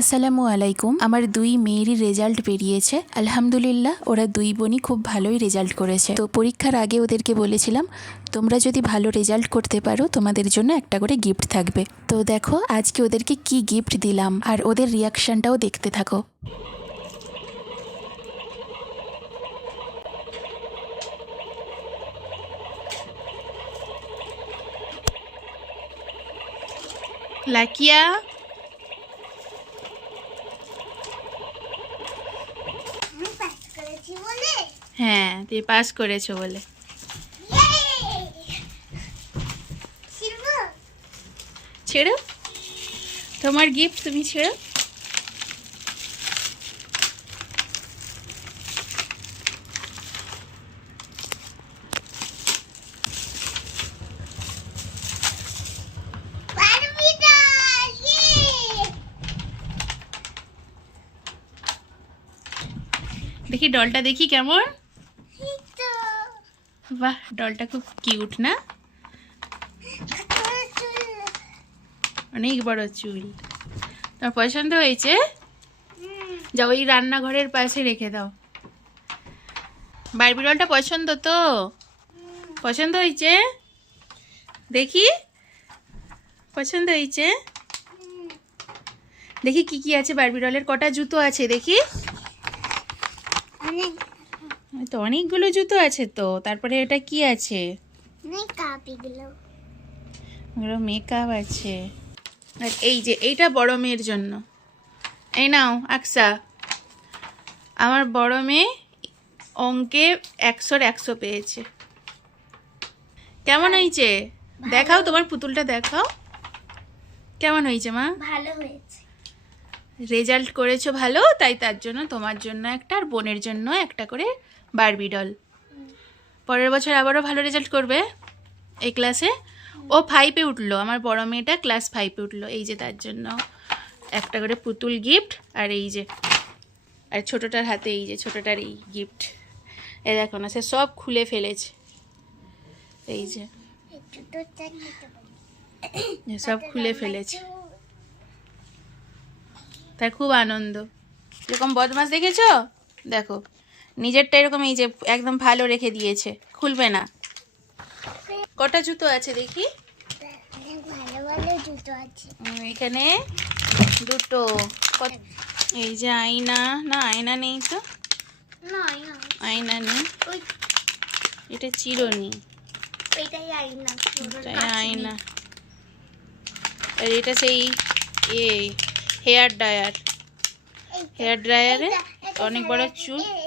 আসসালামু আলাইকুম। আমার দুই মেয়েরই রেজাল্ট বেরিয়েছে। আলহামদুলিল্লাহ, ওরা দুই বোনই খুব ভালোই রেজাল্ট করেছে। তো পরীক্ষার আগে ওদেরকে বলেছিলাম, তোমরা যদি ভালো রেজাল্ট করতে পারো তোমাদের জন্য একটা করে গিফট থাকবে। তো দেখো আজকে ওদেরকে কি গিফট দিলাম, আর ওদের রিয়াকশনটাও দেখতে থাকো। লাকিয়া, হ্যাঁ তুই পাস করেছো বলে। ছেড়ো তোমার গিফট, তুমি ছেড়ো। দেখি ডলটা, দেখি কেমন। বাহ, ডলটা খুব কিউট না? অনেক বড় চুল। তোমার পছন্দ হয়েছে? যাও ওই রান্নাঘরের পাশে রেখে দাও। বারবি ডলটা পছন্দ তো? পছন্দ হয়েছে? দেখি পছন্দ হয়েছে? দেখি কি কি আছে বারবি ডলের। কটা জুতো আছে দেখি? তো অনেকগুলো জুতো আছে তো। তারপরে এটা কি আছে? মেকআপ আছে। আর এই যে এইটা বড় মেয়ের জন্য। এই নাও আকসা, আমার বড় মেয়ে অঙ্কে 100-র 100 পেয়েছে। কেমন হয়েছে? দেখাও তোমার পুতুলটা, দেখাও কেমন হয়েছে মা। ভালো হয়েছে। রেজাল্ট করেছো ভালো, তাই তার জন্য তোমার জন্য একটা, আর বোনের জন্য একটা করে বারবি ডল। পরের বছর আবারও ভালো রেজাল্ট করবে এই ক্লাসে। ও 5-এ উঠলো, আমার বড় মেয়েটা ক্লাস 5-এ উঠলো। এই যে তার জন্য একটা করে পুতুল গিফট। আর এই যে, আর ছোটোটার হাতে এই যে ছোটোটার এই গিফট। এ দেখো না, সে সব খুলে ফেলেছে। এই যে সব খুলে ফেলেছে, তার খুব আনন্দ। এরকম বদমাস দেখেছো? দেখো নিজেরটা এরকম এই যে একদম ভালো রেখে দিয়েছে, খুলবে না। কটা জুতো আছে দেখি? ভালো ভালো জুতো আছে এখানে দুটো। এই যে আয়না, না আয়না নেই তো, আয়না নেই। এটা চিরুনি, এটাই আয়না। আয়না। আর এটা সেই হেয়ার ড্রায়ার। হেয়ার ড্রায়ারে অনেক বড় চুল। এ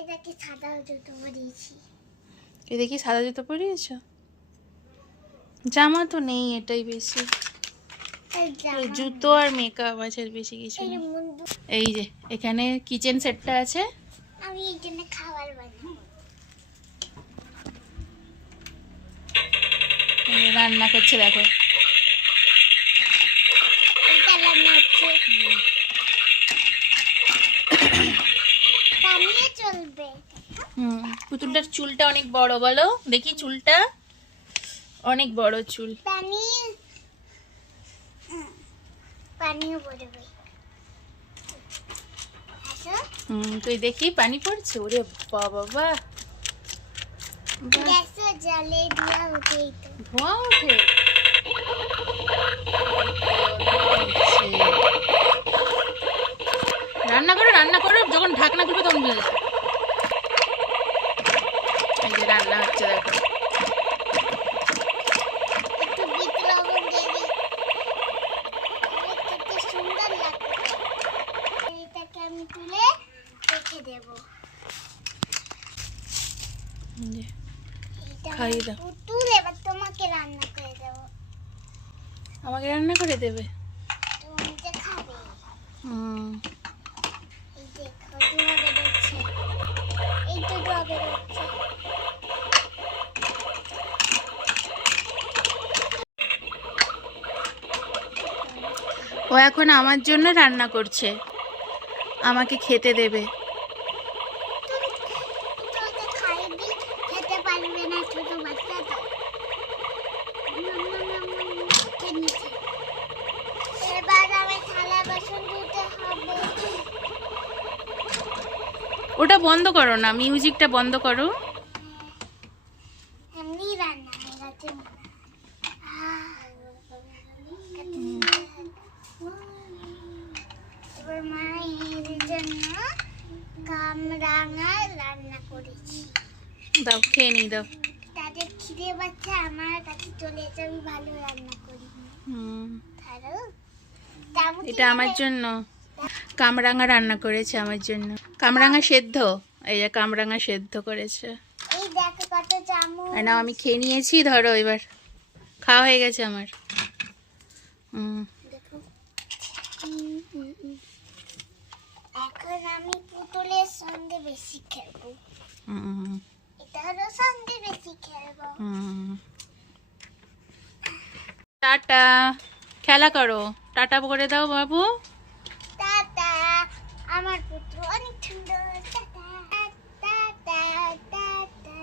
দেখি সাদা জুতো পরিয়েছ? জামা তো নেই, এটাই বেশি। জুতো আর মেকআপ আছে, বেশি কিছু নেই। এই যে এখানে কিচেন সেটটা আছে। আমি এখানে খাবার বানাবো, রান্না করছে দেখো। এটা রান্না হচ্ছে। পানিয়ে চলবে। পুতুলটার চুলটা অনেক বড়, বলো দেখি চুলটা। অনেক বড় চুল। পানিও পড়বে। তুই দেখি পানি পড়ছে। ওরে বাবা, বাহ, গ্যাসে জ্বালে দিয়া ওঠে, ধোঁয়া ওঠে। রান্না করো, রান্না করো, যখন ঢাকনা খুলবে তখন বুঝে যাবে। এই যে রান্না হচ্ছে দেখো। একটু বিট লবণ দিয়ে দিই, খেতে সুন্দর লাগবে। এটাকে আমি তুলে রেখে দেবো। খাইয়ে দাও। পুতুল এবার তোমাকে রান্না করে দেবো। আমাকে রান্না করে দেবে? তুমি যে খাবে। এই দেখো ধোঁয়া বেরোচ্ছে, এই তো ধোঁয়া বেরোচ্ছে। ও এখন আমার জন্য রান্না করছে, আমাকে খেতে দেবে। তোকে খাইবি, খেতে পারবে না ছোট বাচ্চা তো। এবার আমি থালা বাসন ধুতে হবে। ওটা বন্ধ করো না, মিউজিকটা বন্ধ করো। এমনি রান্না হয়ে গেছে মনে হয়। এবার মায়ের জন্য কামরাঙা রান্না করেছি। দাও খেয়ে নি দাও। তাদের খিদে বাচ্চা আমার কাছে চলে এসে আমি ভালো রান্না করি। ভালো এটা আমার জন্য কামরাঙা রান্না করেছে, আমার জন্য কামরাঙা সেদ্ধ। এই যে কামরাঙা সেদ্ধ করেছে। এই দেখো কত চামচ। আর নাও আমি খেয়ে নিয়েছি, ধরো এবার খাওয়া হয়ে গেছে আমার। দেখো এখন আমি পুতুলের সঙ্গে বেশি খেলবো। এটারও সঙ্গে বেশি খেলবো। টাটা, খেলা করো, টাটা করে দাও বাবু। টাটা, আমার পুত্র অনেক সুন্দর। Tata tata tata.